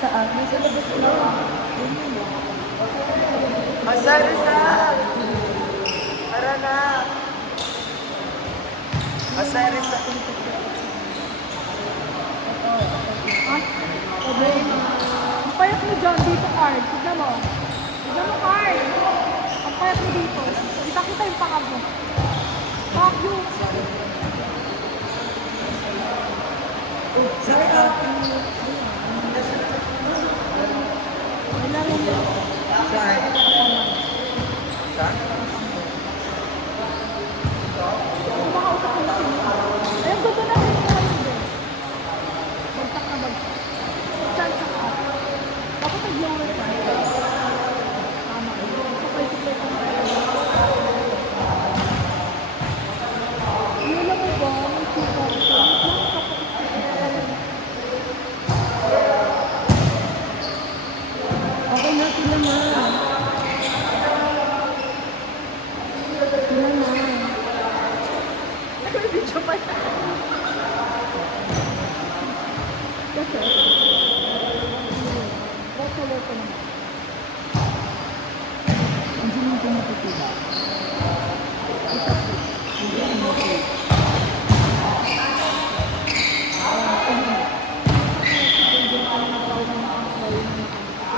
saan? Nasa labas lang. Masari-san! Tara na! Masari-san! Ah, sabi, ang payat mo dyan, dito card. Tignan mo. Tignan mo card. Ang payat mo dito. Kita-kita yung pakag mo. Pakag yun. Sorry ka. Kailangan mo. Saan? Saan? Kung makausap mo lang. Ayun, doon na rin mo kayo din. Bagsak na bagsak. Chance ka. Dapat nag-lower ka. Tama. Supply ka na. Ano lang mo ba? May super. Okay na sila na. Sila na. May video pa yan. Kasi, tuloy ko naman. Hindi mo ito matutula. Hindi mo matutula.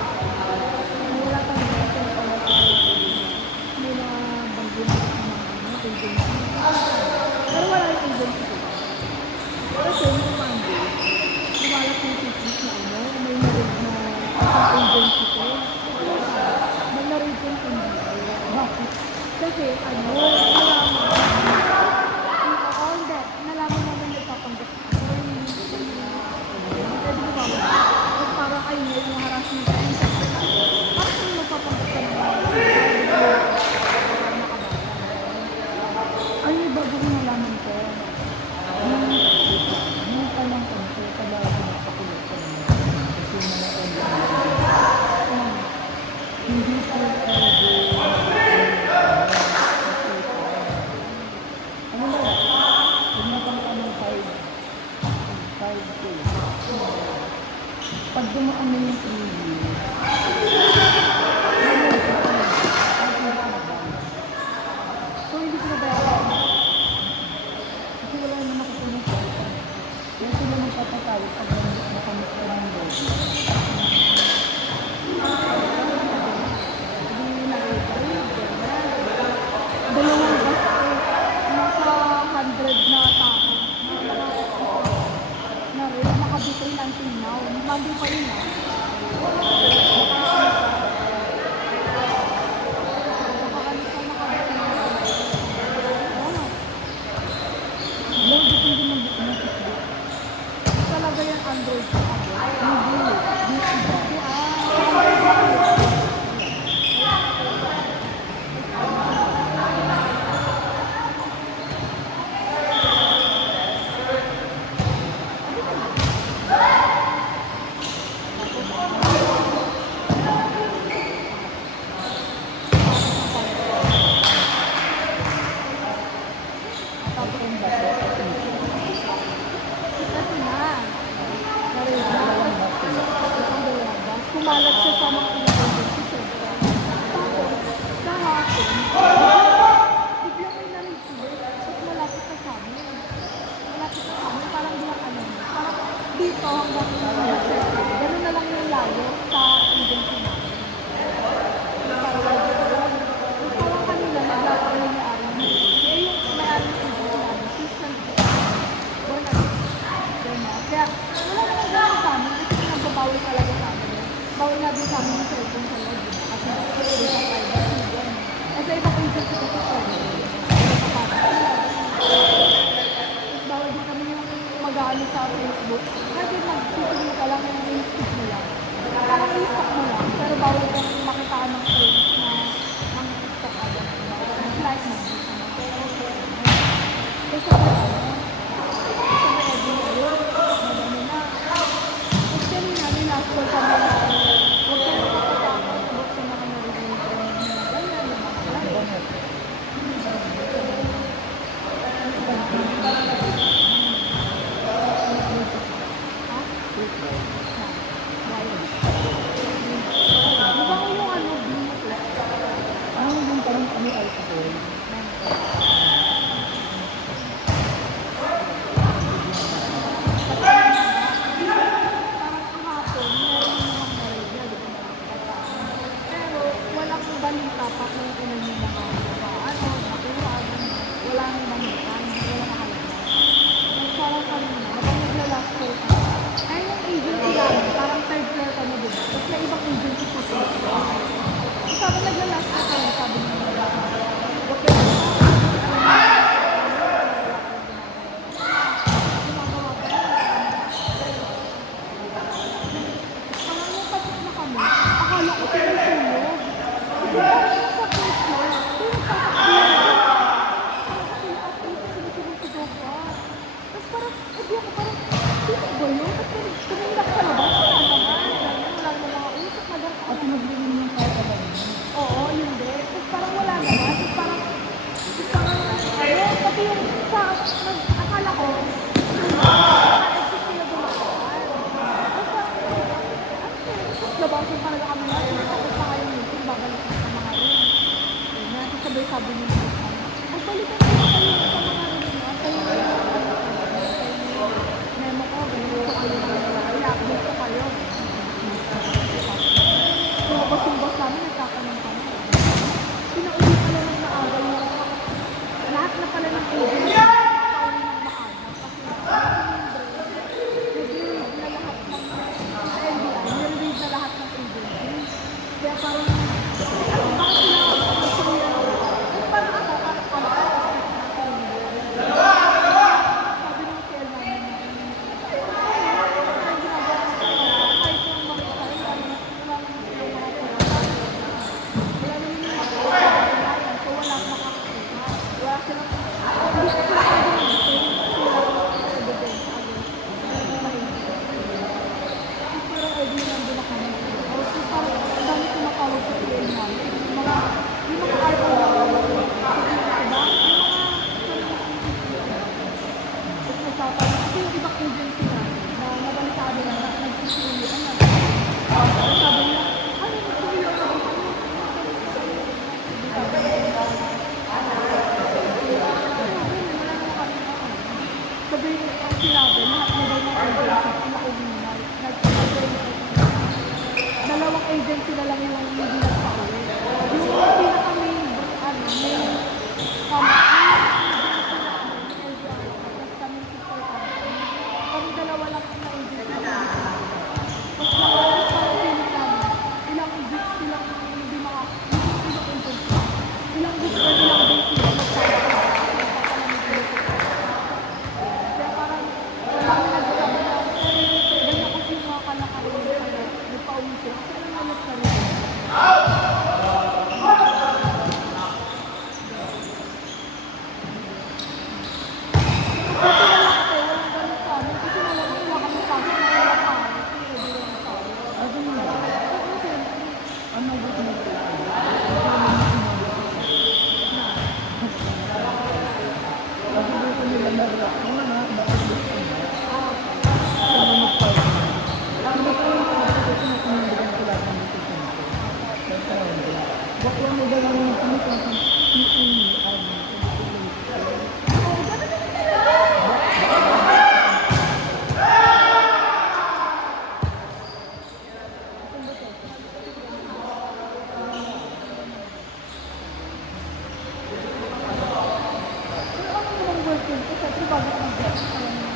Wala pang natin pala sa may mga bagyo na mga agency. Pero wala yung agency ko. Kasi yung Monday, lumalap yung business na may narid na isang agency ko. May narid yung hindi. Bakit? Kasi nalaman namin nagpapanggap ako. Pwede ko ba? Tapos parang ayun yung harassment na yun. Parang kung magpapanggap ka naman. Ay, bago ko nalaman ko. Yung palang kanto, pala ako nakakulot ko naman. Kasi mga online. Hindi po ano ba? Pumunta ka ng 5K. Pag dumaan mo yung preview, So, hindi ko nabayaran. kasi wala naman nakatulong sa ito. Kaya sila magpapatawag pag nakamis ka ng lobby. Hindi na-read. Dalawang bus nasa 100 na tao. Na-read, nakabitin until now. Monday pa yun Alam, gusto din ng buko ng Facebook. talaga yung Android ko. Hindi iba. Tapos yung baso sa Facebook. Kasi na. Na-read na. Dalawang baso. Ang dalawang bus. Kumalat siya sa mga emergency center. Tapos, kahapon, bigla may narinig ulit. Tapos malapit ka sa amin. Malapit ka sa amin. Parang bilang ano. Parang dito hanggang gano'n na lang yung layo sa agency namin. Parang kanina naglapang yung may-ari ng agency. Eh, yung may-ari ng agency namin, Christian born again. Kaya wala naman gano'n sa amin kasi pinagbabawal talaga sa amin. Bawal nga din sa amin yung cellphone sa loob. Kasi hindi sa privacy. Kasi ibang agency kasi pwede. Bawal din kami yung mag-aano sa Facebook. Kasi mag-tutuloy ka lang yung in-stick mo lang. Parang in-stock mo lang. Pero bawal kang makitaan ng friends na ang stock agad. Like mo. Kasi sa Edwin ayun, madami na. Tapos kanina, ninaskol kami na huwag ka nang matatakot. Buksan na kami rin yung training na ganyan, yung mga klase. Ha? Facebook. Live. yung ina niyo ano, nakuha, wala nang mamita, hindi wala nakalabas. Tapos parang kanina, habang nagla-last call ka, ay yung agency namin, parang third floor kami din. Tapos may ibang agency sa fourth floor. Tapos habang nagla-last call kami, sabi niya, wag kayo gumagawa pa rin. Parang nung tapos na kami, akala ko sinusunog. Kasi parang nasa fourth floor, pero sinusunog pa. Tapos parang, hindi ako parang, sino ba yun? Tapos tumindak sa labas, wala naman. Wala naman mga usap, madang At pinagbigyan yung kaya ka ba yun? oo, yun din. Tapos parang wala naman. Tapos parang, ano, pati yung sa, akala ko, naka-exit sila dumaan. Tapos parang, tapos labasin talaga kami na, tapos pa kayo meeting, babalik na sa mga room. Yun nga, tapos sabay-sabi niyo na, magbalikan na kayo sa mga room na, kayo memo ko, ganyan ko kayo na, i-update ko kayo. Lumabas yung boss namin, nagkakanong kami. Pinauwi pala ng maaga yung lahat na pala ng agent pauwi ng maaga kasi nag-read na lahat ng nag-read na lahat ng agency. Kaya parang bakit sila parang ako sabi ng TL namin ay ginagawa ko kahit yung mga tayo wala naman yung mga wala naman yung mga so wala makakita. Wala silang, hindi ko sila pwede mag-stay. Sila evidence against tapos parang edi nandun na kami. Tapos parang ang dami tumatawag sa PL namin. Yung mga RO na diba? Tapos nagtatawag. Kasi yung ibang agency na nabalitado na nagsisilian na. Tapos sabi nila, ano nagsilian na ba kayo? Sabi ang sinabi, lahat na daw ng agency pinauwi na. Dalawang agency na lang yung hindi nagpauwi. Yung pinaka-main, ano, main tapos kami sister company. Kami dalawa lang yung na-agency na tapos parang pilit namin, ilang weeks silang hindi ilang agency. Ilang weeks or ilang days sila magkakaroon. Kaya parang kami nagsasabi na ganyan kasi yung mga kalakarin na nagpauwi sila. Kasi alam naman sa rin. Dati wala kasi, walang ganun sa amin. Kasi wala kami pasok na wala pa. Hindi lang sa amin. Ah, ganun ba? Oo, siyempre. Ano ba ito nagpapalala? Kasi dito nila nara, mga na, bakit gusto mo? Sana mag-fight. Ano ba ito yung sabi ko na kumundigan sila ng decision ko? Sa surrounding. Bakla mo ba lang yung pumunta sa PPE? Oo, ganun naman talaga. Pero ano namang working ko? Siyempre, bago ko mag-get. Alam mo.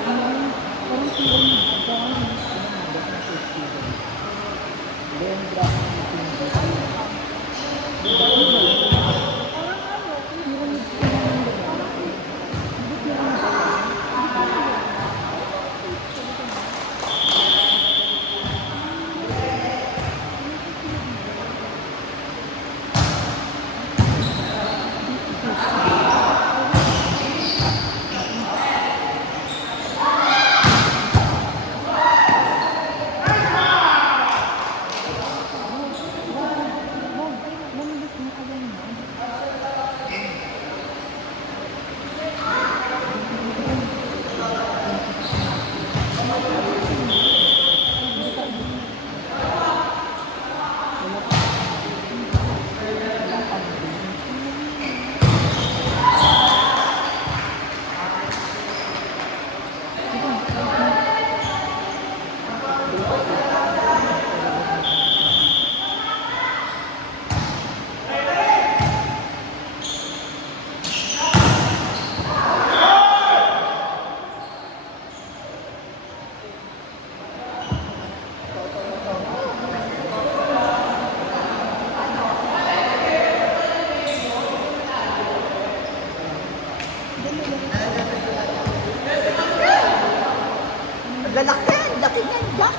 parang pyramid, parang pinangagat na festival. Then, drop ng pyramid. Pyramid pinangagat. Hindi pyramid. Bumalik na ka lang na. Lalaki, laki niyan, Jack.